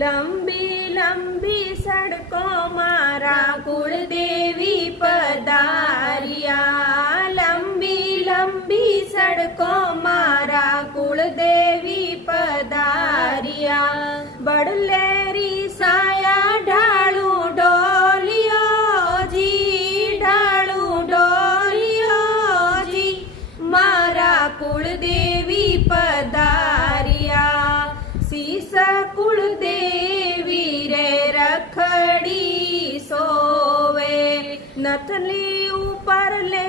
લંબી લંબી સડકો મારા કુળદેવી પધાર્યા, લંબી લંબી સડકો મારા કુળદેવી પધાર્યા, બળલેરી સાયા ઢાળું ડોલિયો જી, ઢાળું ડોલિયો જી, મારા કુળદેવી પધાર્યા, શીશ કુળદેવી રે રખડી સોવે, નથલી ઉપર લે